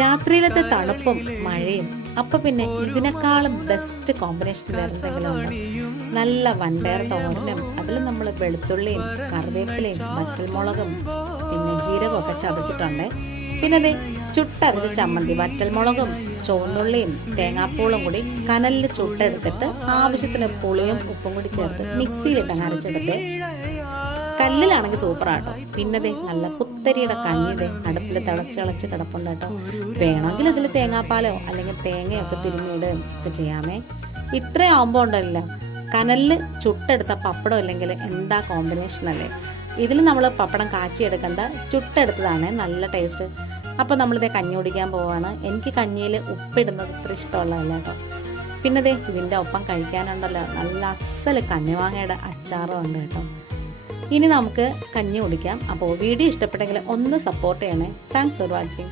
രാത്രിയിലത്തെ തണുപ്പും മഴയും അപ്പൊ പിന്നെ ഇതിനേക്കാളും ബെസ്റ്റ് കോമ്പിനേഷൻ വേറെ എന്തെങ്കിലും ഉണ്ടോ? നല്ല വൻപയർ തോരനും അതിൽ നമ്മൾ വെളുത്തുള്ളിയും കറിവേപ്പിലയും വറ്റൽമുളകും പിന്നെ ജീരകവും ഒക്കെ ചതച്ചിട്ടുണ്ട്. പിന്നെ അതെ ചുട്ടരച്ച ചമ്മന്തി വറ്റൽമുളകും ചുവന്നുള്ളിയും തേങ്ങാപ്പൂളും കൂടി കനലിൽ ചുട്ടെടുത്തിട്ട് ആവശ്യത്തിന് പുളിയും ഉപ്പും കൂടി ചേർത്ത് മിക്സിയിലിട്ട് അരച്ചെടുത്ത്. കല്ലിലാണെങ്കിൽ സൂപ്പറാട്ടോ. പിന്നതേ നല്ല കുത്തരിയുടെ കഞ്ഞിതേ അടുപ്പിൽ തിളച്ചിളച്ച് കിടപ്പുണ്ട് കേട്ടോ. വേണമെങ്കിൽ ഇതിൽ തേങ്ങാപ്പാലോ അല്ലെങ്കിൽ തേങ്ങയൊക്കെ തിരുമ്മിയിടുകയും ഒക്കെ ചെയ്യാമേ. ഇത്രയും ആവുമ്പോൾ ഉണ്ടല്ലോ കനലിൽ ചുട്ടെടുത്ത പപ്പടം ഇല്ലെങ്കിൽ എന്താ കോമ്പിനേഷൻ അല്ലേ. ഇതിൽ നമ്മൾ പപ്പടം കാച്ചിയെടുക്കേണ്ട ചുട്ടെടുത്തതാണ് നല്ല ടേസ്റ്റ്. അപ്പോൾ നമ്മളിതേ കഞ്ഞി കുടിക്കാൻ പോവാണ്. എനിക്ക് കഞ്ഞിയിൽ ഉപ്പിടുന്നത് ഇത്ര ഇഷ്ടമുള്ളതല്ല കേട്ടോ. പിന്നെ ഇതിൻ്റെ ഒപ്പം കഴിക്കാനുണ്ടല്ലോ നല്ല അസൽ കഞ്ഞിമാങ്ങയുടെ അച്ചാറും ഉണ്ട് കേട്ടോ. ഇനി നമുക്ക് കഞ്ഞി കുടിക്കാം. അപ്പോൾ വീഡിയോ ഇഷ്ടപ്പെട്ടെങ്കിൽ ഒന്ന് സപ്പോർട്ട് ചെയ്യണേ. Thanks for watching.